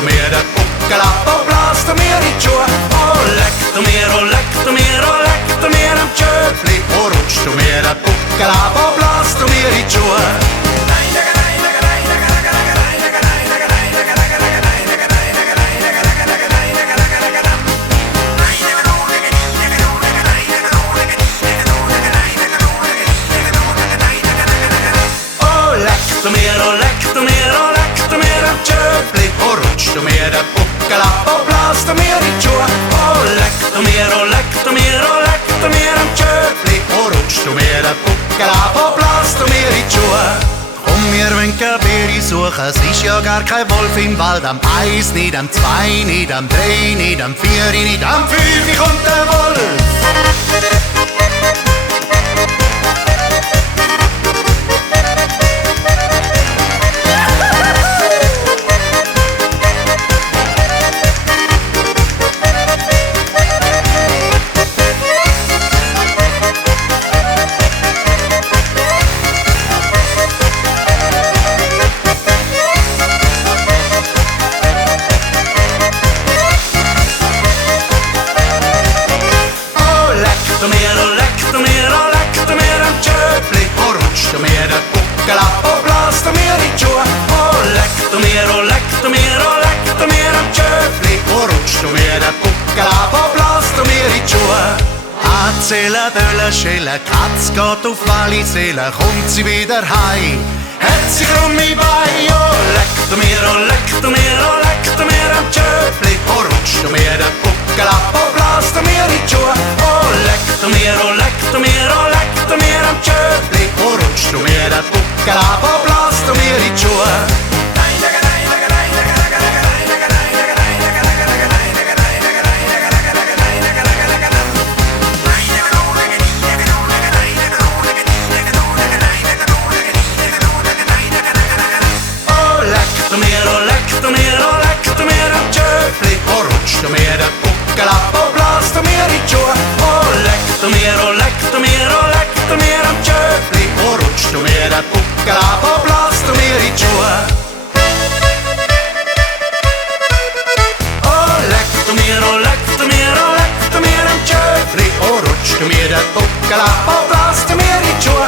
du mir den Buckel ab und bläst du mir in die Schuhe. Oh, leck du mir, oh, leck du mir, oh, leck du mir am Tschöpfli. Oh, rutsch du mir den Buckel ab und bläst du mir in die Schuhe. Oh, rutsch du mir den Buckel ab und bläst du mir in die Schuhe. Oh, leck du mir, oh, leck du mir, oh, leck du mir am Tschöpfli. Oh, rutsch du mir den Buckel ab und bläst du mir in die Schuhe. Komm, wir wollen Beere suchen, es ist ja gar kein Wolf im Wald. Am 1, nicht am 2, nicht am 3, nicht am 4, nicht am 5 kommt der Wolf. Zählen, Döllen, Schellen, Katz geht auf Wallisellen, kommt sie wieder heim, hat sie krumme Beine. Oh, leck du mir, oh, leck du mir, oh, leck du mir am Tschöpfli. Oh, rutsch du mir den Buckel ab und bläst du mir in die Schuhe. Oh, leck du mir, oh, leck du mir, oh, leck du mir am Tschöpfli. Oh, rutsch du mir den Buckel ab und bläst du mir in die Schuhe. Du mir den Buckel ab und bläst du mir in die Schuhe. Oh, leck du mir, oh, leck du mir, oh, leck du mir am Tschöpfli. Oh, rutsch du mir den Buckel ab und bläst du mir in die Schuhe. Oh, leck du mir, oh, leck du mir, oh, leck du mir am Tschöpfli. Oh, rutsch du mir den Buckel ab und bläst du mir in die Schuhe.